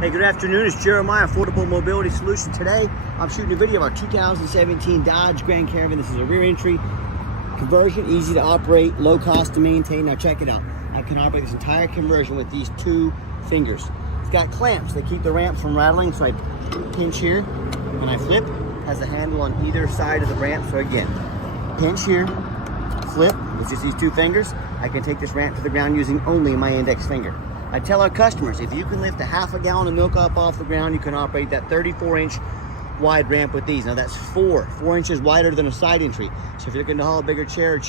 Hey, good afternoon. It's Jeremiah, Affordable Mobility Solution. Today, I'm shooting a video about 2017 Dodge Grand Caravan. This is a rear entry conversion, easy to operate, low cost to maintain. Now check it out. I can operate this entire conversion with these 2 fingers. It's got clamps that keep the ramp from rattling, so I pinch here. When I flip, has a handle on either side of the ramp. So again, pinch here, flip with just these 2 fingers. I can take this ramp to the ground using only my index finger. I tell our customers, if you can lift a half a gallon of milk up off the ground, you can operate that 34-inch wide ramp with these. Now that's 4 inches wider than a side entry. So if you're looking to haul a bigger chair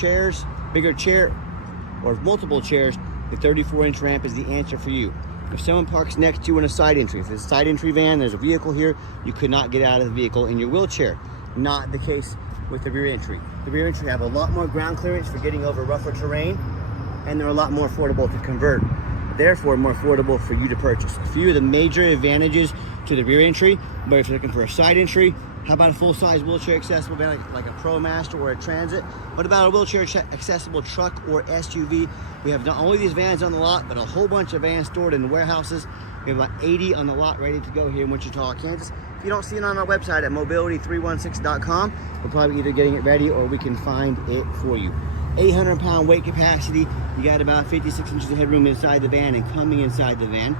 or multiple chairs, the 34-inch ramp is the answer for you. If someone parks next to you in a side entry, if it's a side entry van, there's a vehicle here, you could not get out of the vehicle in your wheelchair. Not the case with the rear entry. The rear entry have a lot more ground clearance for getting over rougher terrain, and they're a lot more affordable to convert. Therefore more affordable for you to purchase. A few of the major advantages to the rear entry, but if you're looking for a side entry, how about a full-size wheelchair accessible van like a ProMaster or a Transit? What about a wheelchair accessible truck or SUV? We have not only these vans on the lot, but a whole bunch of vans stored in warehouses. We have about 80 on the lot ready to go here in Wichita, Kansas. If you don't see it on our website at mobility316.com, we're probably either getting it ready or we can find it for you. 800-pound weight capacity. You got about 56 inches of headroom inside the van and coming inside the van.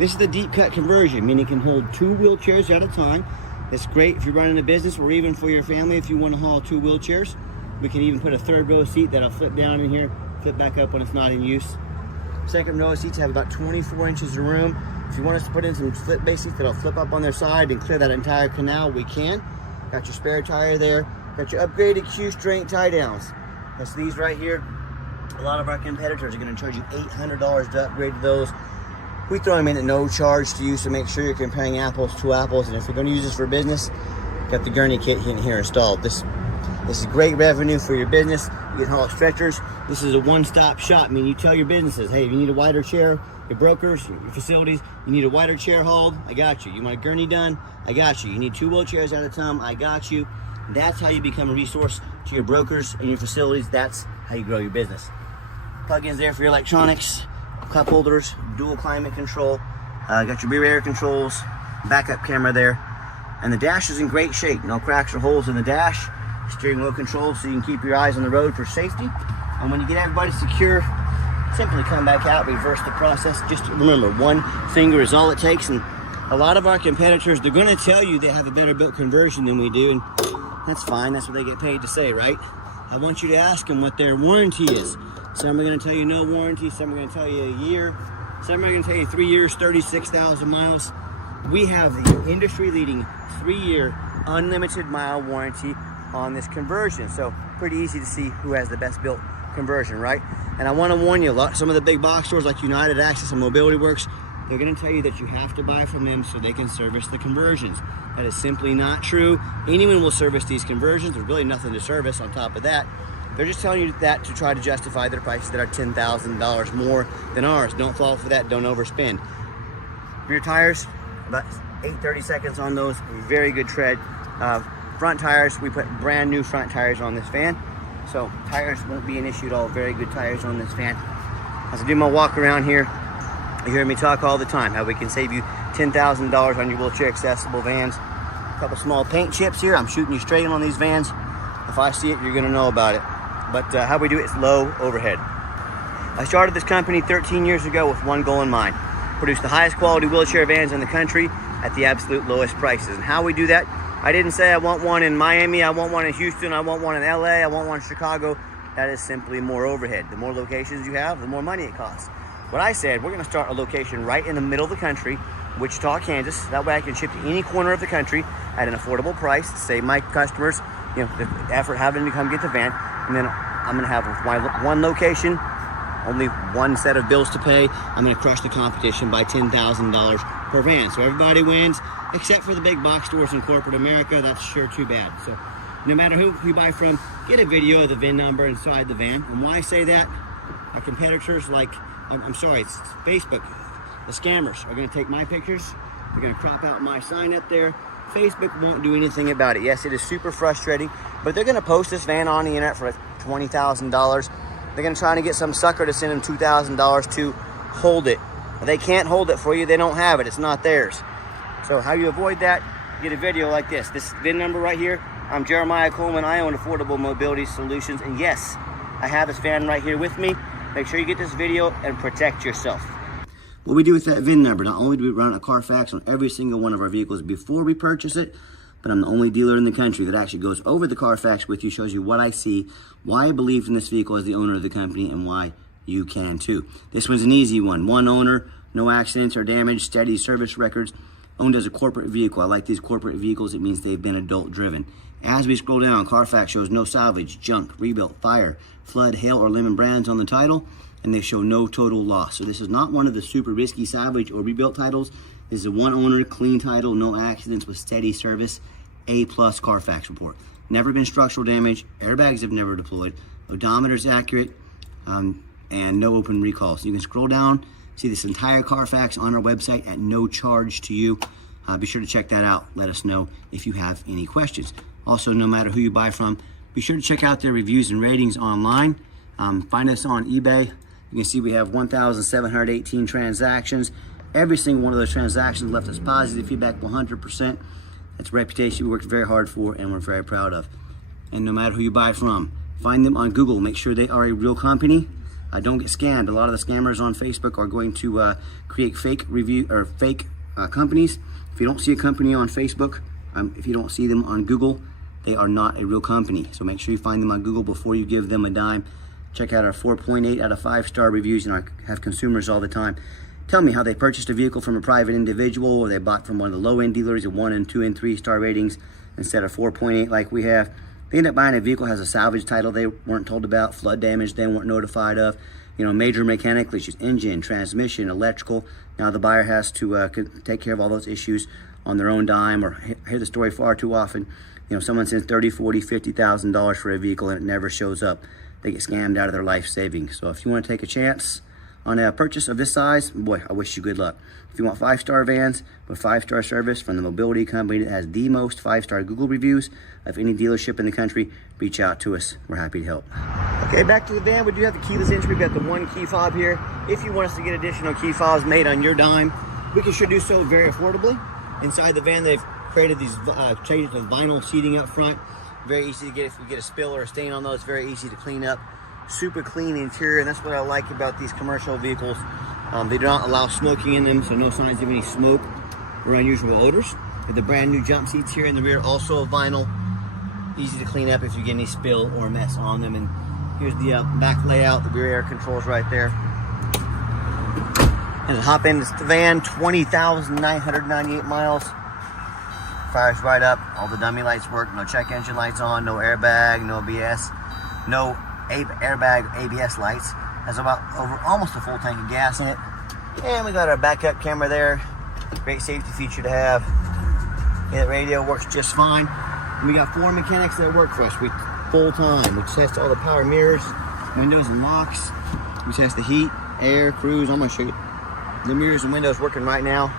This is the deep cut conversion, meaning it can hold 2 wheelchairs at a time. That's great if you're running a business or even for your family if you want to haul 2 wheelchairs. We can even put a 3rd row seat that'll flip down in here, flip back up when it's not in use. 2nd row seats have about 24 inches of room. If you want us to put in some slip base seats that'll flip up on their side and clear that entire canal, we can. Got your spare tire there. Got your upgraded Q-strength tie downs. That's these right here. A lot of our competitors are going to charge you $800 to upgrade to those. We throw them in at no charge to you, so make sure you're comparing apples to apples. And if you're going to use this for business, got the gurney kit in here installed. This is great revenue for your business. You can haul stretchers. This is a one-stop shop. I mean, you tell your businesses, hey, you need a wider chair, your brokers, your facilities, you need a wider chair hauled, I got you. You want a gurney done, I got you. You need 2 wheelchairs at a time, I got you. That's how you become a resource to your brokers and your facilities. That's how you grow your business. Plug-ins there for your electronics, cup holders, dual climate control, got your rear air controls, backup camera there, and the dash is in great shape. No cracks or holes in the dash. Steering wheel control so you can keep your eyes on the road for safety. And when you get everybody secure, simply come back out, reverse the process. Just remember, 1 finger is all it takes. And a lot of our competitors, they're going to tell you they have a better built conversion than we do, and that's fine. That's what they get paid to say, right? I want you to ask them what their warranty is. Some are going to tell you no warranty. Some are going to tell you a year. Some are going to tell you 3 years, 36,000 miles. We have the industry-leading 3-year unlimited mile warranty on this conversion. So pretty easy to see who has the best built conversion, right? And I want to warn you, some of the big box stores like United Access and Mobility Works, they're going to tell you that you have to buy from them so they can service the conversions. That is simply not true. Anyone will service these conversions. There's really nothing to service on top of that. They're just telling you that to try to justify their prices that are $10,000 more than ours. Don't fall for that. Don't overspend. Rear tires, about 830 seconds on those. Very good tread. Front tires, we put brand new front tires on this van. So tires won't be an issue at all. Very good tires on this van. As I do my walk around here, you hear me talk all the time how we can save you $10,000 on your wheelchair accessible vans. A couple small paint chips here. I'm shooting you straight on these vans. If I see it, you're going to know about it. But how we do it is low overhead. I started this company 13 years ago with one goal in mind: produce the highest quality wheelchair vans in the country at the absolute lowest prices. And how we do that, I didn't say I want one in Miami, I want one in Houston, I want one in LA, I want one in Chicago. That is simply more overhead. The more locations you have, the more money it costs. What I said, we're going to start a location right in the middle of the country, Wichita, Kansas. That way I can ship to any corner of the country at an affordable price, save my customers, the effort having to come get the van. And then I'm going to have my 1 location, only 1 set of bills to pay. I'm going to crush the competition by $10,000 per van. So everybody wins, except for the big box stores in corporate America. That's sure too bad. So no matter who you buy from, get a video of the VIN number inside the van. And why I say that, our competitors it's Facebook. The scammers are going to take my pictures. They're going to crop out my sign up there. Facebook won't do anything about it. Yes, it is super frustrating, but they're going to post this van on the internet for $20,000. They're going to try to get some sucker to send them $2,000 to hold it They can't hold it for you. They don't have it. It's not theirs. So how you avoid that? Get a video like this. This VIN number right here. I'm Jeremiah Coleman. I own Affordable Mobility Solutions. And yes, I have this van right here with me. Make sure you get this video and protect yourself. What we do with that VIN number, not only do we run a Carfax on every single one of our vehicles before we purchase it, but I'm the only dealer in the country that actually goes over the Carfax with you, shows you what I see, why I believe in this vehicle as the owner of the company, and why you can too. This one's an easy one. One owner, no accidents or damage, steady service records, owned as a corporate vehicle. I like these corporate vehicles. It means they've been adult driven. As we scroll down, Carfax shows no salvage, junk, rebuilt, fire, flood, hail, or lemon brands on the title, and they show no total loss. So this is not one of the super risky salvage or rebuilt titles. This is a one owner, clean title, no accidents with steady service, A+ Carfax report. Never been structural damage, airbags have never deployed, odometer's accurate, and no open recalls. So you can scroll down, see this entire Carfax on our website at no charge to you. Be sure to check that out. Let us know if you have any questions. Also, no matter who you buy from, be sure to check out their reviews and ratings online. Find us on eBay. You can see we have 1,718 transactions. Every single one of those transactions left us positive feedback, 100%. That's a reputation we worked very hard for and we're very proud of. And no matter who you buy from, find them on Google. Make sure they are a real company. Don't get scammed. A lot of the scammers on Facebook are going to create fake review or fake companies. If you don't see a company on Facebook, if you don't see them on Google, they are not a real company. So make sure you find them on Google before you give them a dime. Check out our 4.8 out of 5-star reviews, and I have consumers all the time tell me how they purchased a vehicle from a private individual, or they bought from one of the low-end dealers at 1 and 2 and 3-star ratings instead of 4.8 like we have. They end up buying a vehicle has a salvage title they weren't told about, flood damage they weren't notified of, major mechanical issues, engine, transmission, electrical. Now the buyer has to take care of all those issues on their own dime, or hear the story far too often. Someone sends $30,000, $40,000, $50,000 for a vehicle and it never shows up. They get scammed out of their life savings. So if you want to take a chance on a purchase of this size, boy, I wish you good luck. If you want 5-star vans with 5-star service from the mobility company that has the most 5-star Google reviews of any dealership in the country, reach out to us. We're happy to help. Okay, back to the van. We do have the keyless entry. We've got the one key fob here. If you want us to get additional key fobs made on your dime, we can sure do so very affordably. Inside the van, they've created these changed the vinyl seating up front. Very easy to get if we get a spill or a stain on those. Very easy to clean up. Super clean interior, and that's what I like about these commercial vehicles. They do not allow smoking in them, so no signs of any smoke or unusual odors. With the brand new jump seats here in the rear, also vinyl, easy to clean up if you get any spill or mess on them. And here's the back layout, the rear air controls right there. And hop into the van, 20,998 miles. Fires right up, all the dummy lights work, no check engine lights on, no airbag, no ABS, no airbag ABS lights. Has about almost a full tank of gas in it. And we got our backup camera there. Great safety feature to have. And the radio works just fine. And we got 4 mechanics that work for us full time. We test all the power mirrors, windows and locks. We test the heat, air, cruise. I'm gonna show you the mirrors and windows working right now.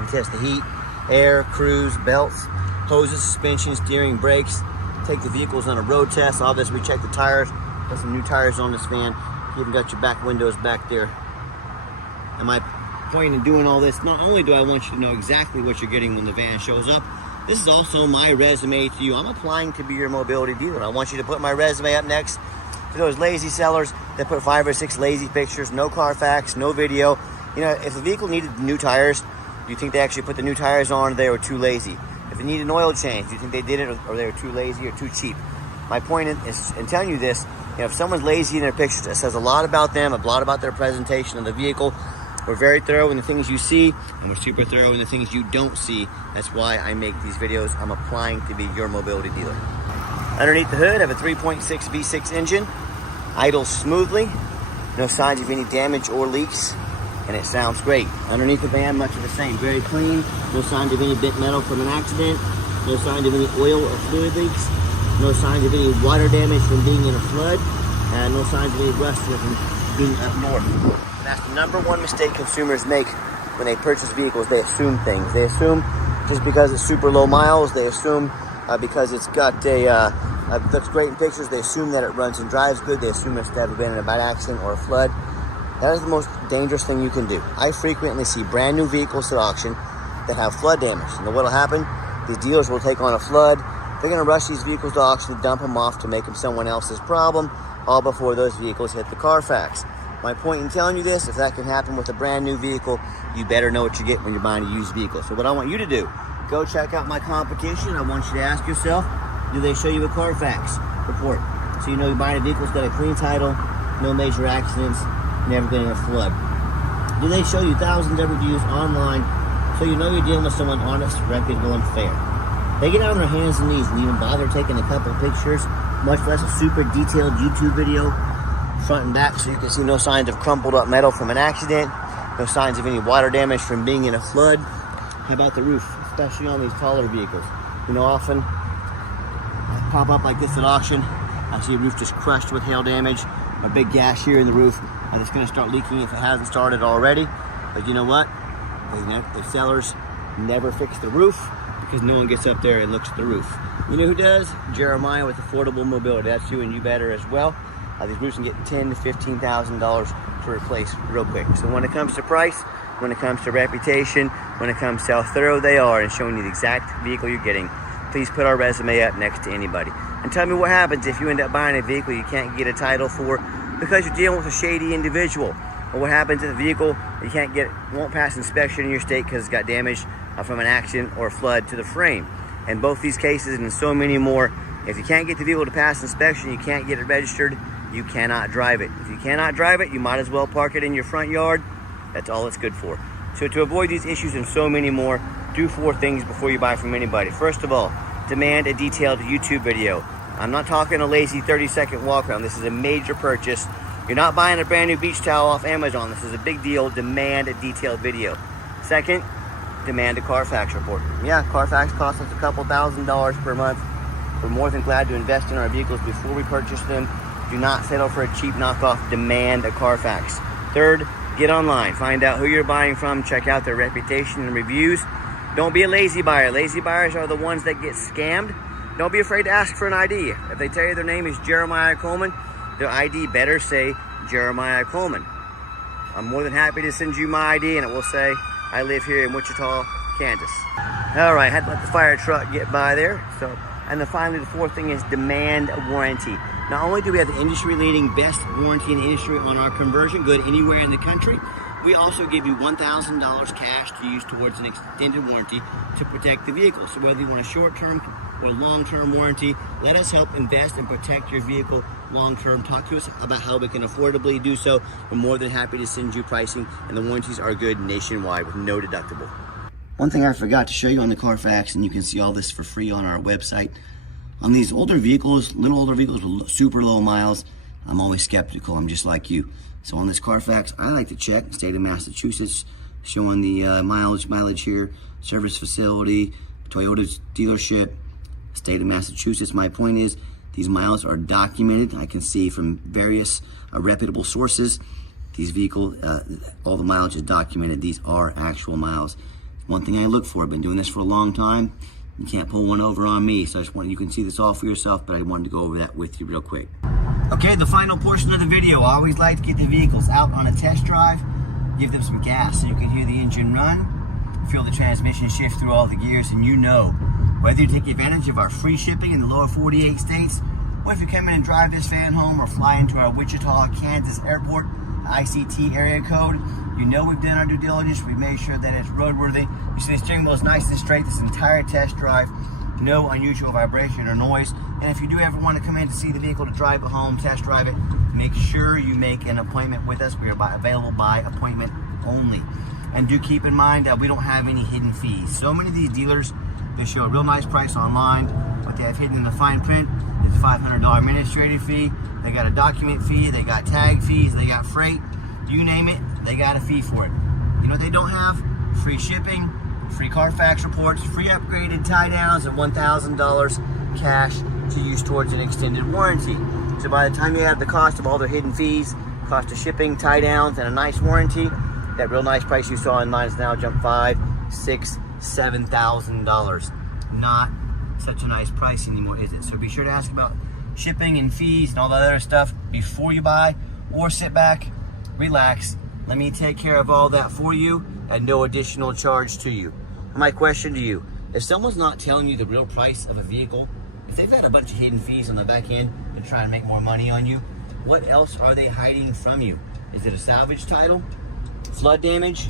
We test the heat, air, cruise, belts, hoses, suspension, steering, brakes. Take the vehicles on a road test. Obviously, we check the tires. Got some new tires on this van. You even got your back windows back there. And my point in doing all this, not only do I want you to know exactly what you're getting when the van shows up, this is also my resume to you. I'm applying to be your mobility dealer. I want you to put my resume up next to those lazy sellers that put 5 or 6 lazy pictures, no Carfax, no video. If the vehicle needed new tires, do you think they actually put the new tires on, or they were too lazy? If it needed an oil change, do you think they did it, or they were too lazy or too cheap? My point is in telling you this, if someone's lazy in their pictures, it says a lot about them, a lot about their presentation of the vehicle. We're very thorough in the things you see, and we're super thorough in the things you don't see. That's why I make these videos. I'm applying to be your mobility dealer. Underneath the hood, I have a 3.6 V6 engine, idles smoothly, no signs of any damage or leaks, and it sounds great. Underneath the van, much of the same, very clean, no signs of any bent metal from an accident, no signs of any oil or fluid leaks, no signs of any water damage from being in a flood, and no signs of any rust from being up north. And that's the #1 mistake consumers make when they purchase vehicles. They assume things. They assume just because it's super low miles, they assume because it's got looks great in pictures, they assume that it runs and drives good, they assume it's never been in a bad accident or a flood. That is the most dangerous thing you can do. I frequently see brand new vehicles at auction that have flood damage. You know what'll happen? These dealers will take on a flood. They're gonna rush these vehicles to auction, dump them off to make them someone else's problem, all before those vehicles hit the Carfax. My point in telling you this, if that can happen with a brand new vehicle, you better know what you get when you're buying a used vehicle. So what I want you to do, go check out my competition. I want you to ask yourself, do they show you a Carfax report? So you know you're buying a vehicle that's got a clean title, no major accidents, never been in a flood. Do they show you thousands of reviews online so you know you're dealing with someone honest, reputable, and fair? They get on their hands and knees and even bother taking a couple pictures, much less a super detailed YouTube video, front and back, so you can see no signs of crumpled up metal from an accident, no signs of any water damage from being in a flood. How about the roof, especially on these taller vehicles? You know, often pop up like this at auction. I see a roof just crushed with hail damage, a big gash here in the roof, and it's going to start leaking if it hasn't started already. But you know what? The sellers never fix the roof because no one gets up there and looks at the roof. You know who does? Jeremiah with Affordable Mobility. That's you, and you better as well. These roofs can get $10,000 to $15,000 to replace real quick. So when it comes to price, when it comes to reputation, when it comes to how thorough they are and showing you the exact vehicle you're getting, please put our resume up next to anybody. And tell me what happens if you end up buying a vehicle you can't get a title for because you're dealing with a shady individual. Or what happens if the vehicle you can't get, won't pass inspection in your state because it's got damage from an accident or flood to the frame. In both these cases and so many more, if you can't get the vehicle to pass inspection, you can't get it registered, you cannot drive it. If you cannot drive it, you might as well park it in your front yard. That's all it's good for. So to avoid these issues and so many more, do 4 things before you buy from anybody. First of all, demand a detailed YouTube video. I'm not talking a lazy 30-second walk around. This is a major purchase. You're not buying a brand new beach towel off Amazon. This is a big deal. Demand a detailed video. Second, demand a Carfax report. Yeah, Carfax costs us a couple $1,000s per month. We're more than glad to invest in our vehicles before we purchase them. Do not settle for a cheap knockoff. Demand a Carfax. Third, get online. Find out who you're buying from. Check out their reputation and reviews. Don't be a lazy buyer. Lazy buyers are the ones that get scammed. Don't be afraid to ask for an ID. If they tell you their name is Jeremiah Coleman, their ID better say Jeremiah Coleman. I'm more than happy to send you my ID and it will say I live here in Wichita, Kansas. All right, had to let the fire truck get by there. And then finally, the 4th thing is demand a warranty. Not only do we have the industry-leading best warranty in the industry on our conversion good anywhere in the country, we also give you $1,000 cash to use towards an extended warranty to protect the vehicle. So whether you want a short-term or long-term warranty, let us help invest and protect your vehicle long-term. Talk to us about how we can affordably do so. We're more than happy to send you pricing, and the warranties are good nationwide with no deductible. One thing I forgot to show you on the Carfax, and you can see all this for free on our website. On these older vehicles, little older vehicles with super low miles, I'm always skeptical. I'm just like you. So on this Carfax, I like to check state of Massachusetts, showing the mileage here, service facility, Toyota dealership, state of Massachusetts. My point is, these miles are documented. I can see from various reputable sources, these vehicles, all the mileage is documented. These are actual miles. One thing I look for, I've been doing this for a long time. You can't pull one over on me, so I just want you can see this all for yourself, but I wanted to go over that with you real quick. Okay, the final portion of the video. I always like to get the vehicles out on a test drive, give them some gas so you can hear the engine run, feel the transmission shift through all the gears, and you know, whether you take advantage of our free shipping in the lower 48 states, or if you come in and drive this van home or fly into our Wichita, Kansas airport, ICT area code, you know we've done our due diligence. We've made sure that it's roadworthy. You see the steering wheel is nice and straight this entire test drive. No unusual vibration or noise. And if you do ever want to come in to see the vehicle, to drive it home, test drive it, make sure you make an appointment with us. We are available by appointment only. And do keep in mind that we don't have any hidden fees. So many of these dealers, they show a real nice price online. What they have hidden in the fine print is a $500 administrative fee. They got a document fee, they got tag fees, they got freight. You name it, they got a fee for it. You know what they don't have? Free shipping, free Carfax reports, free upgraded tie downs, and $1,000 cash to use towards an extended warranty. So by the time you add the cost of all their hidden fees, cost of shipping, tie downs, and a nice warranty, that real nice price you saw online is now jumped $5,000, $6,000, $7,000. Not such a nice price anymore, is it? So be sure to ask about shipping and fees and all that other stuff before you buy, or sit back, relax, Let me take care of all that for you at no additional charge to you. My question to you, if someone's not telling you the real price of a vehicle, if they've got a bunch of hidden fees on the back end to try and make more money on you, what else are they hiding from you? Is it a salvage title, flood damage,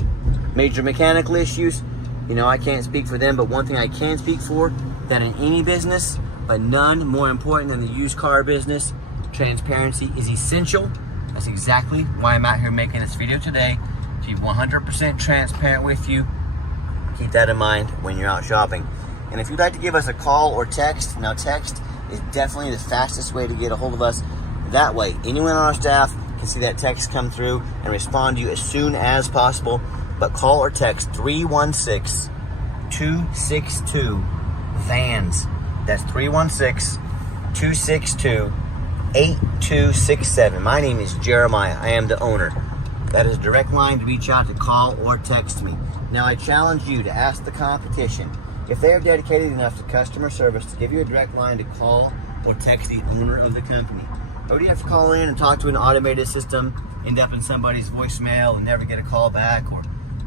major mechanical issues? You know, I can't speak for them, but one thing I can speak for, that in any business, but none more important than the used car business, transparency is essential. That's exactly why I'm out here making this video today, to be 100% transparent with you. Keep that in mind when you're out shopping. And if you'd like to give us a call or text, now text is definitely the fastest way to get a hold of us. That way, anyone on our staff can see that text come through and respond to you as soon as possible. But call or text 316-262-VANS. That's 316-262-8267. My name is Jeremiah. I am the owner. That is a direct line to reach out to, call or text me. Now I challenge you to ask the competition if they are dedicated enough to customer service to give you a direct line to call or text the owner of the company. Or do you have to call in and talk to an automated system, end up in somebody's voicemail and never get a call back? Or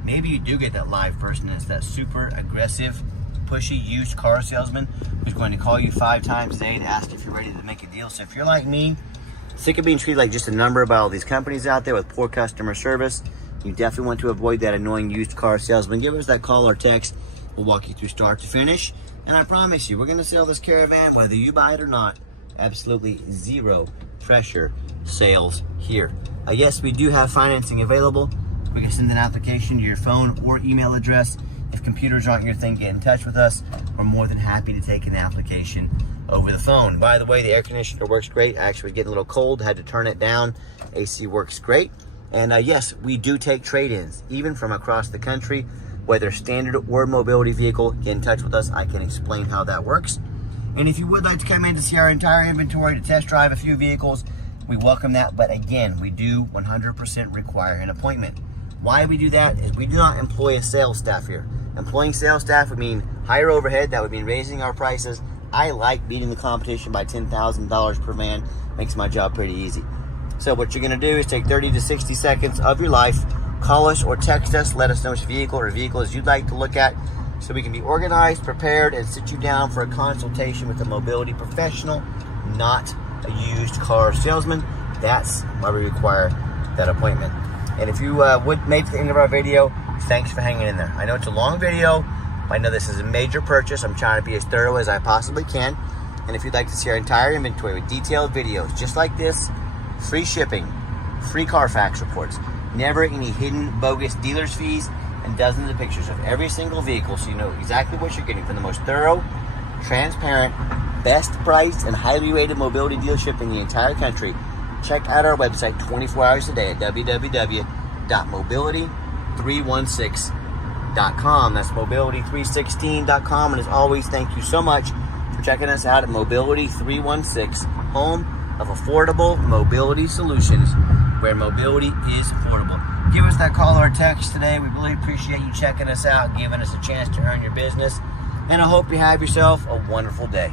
maybe you do get that live person that's that super aggressive, pushy used car salesman who's going to call you 5 times a day to ask if you're ready to make a deal. So if you're like me, sick of being treated like just a number by all these companies out there with poor customer service, you definitely want to avoid that annoying used car salesman. Give us that call or text. We'll walk you through start to finish. And I promise you, we're going to sell this Caravan whether you buy it or not. Absolutely zero pressure sales here. Yes, we do have financing available. We can send an application to your phone or email address. If computers aren't your thing, get in touch with us. We're more than happy to take an application over the phone. By the way, the air conditioner works great. Actually, was getting a little cold, had to turn it down. AC works great. And yes, we do take trade-ins, even from across the country, whether standard or mobility vehicle. Get in touch with us. I can explain how that works. And if you would like to come in to see our entire inventory, to test drive a few vehicles, we welcome that. But again, we do 100% require an appointment. Why we do that is we do not employ a sales staff here. Employing sales staff would mean higher overhead. That would mean raising our prices. I like beating the competition by $10,000 per van. Makes my job pretty easy. So what you're going to do is take 30 to 60 seconds of your life, call us or text us, let us know which vehicle or vehicles you'd like to look at, so we can be organized, prepared, and sit you down for a consultation with a mobility professional, not a used car salesman. That's why we require that appointment. And if you would make it to the end of our video, thanks for hanging in there. I know it's a long video. I know this is a major purchase. I'm trying to be as thorough as I possibly can. And if you'd like to see our entire inventory with detailed videos just like this, free shipping, free Carfax reports, never any hidden bogus dealer's fees, and dozens of pictures of every single vehicle so you know exactly what you're getting from the most thorough, transparent, best priced, and highly rated mobility dealership in the entire country, check out our website 24 hours a day at www.mobility316.com. That's mobility316.com. And as always, thank you so much for checking us out at Mobility 316, home of affordable mobility solutions, where mobility is affordable. Give us that call or text today. We really appreciate you checking us out, giving us a chance to earn your business. And I hope you have yourself a wonderful day.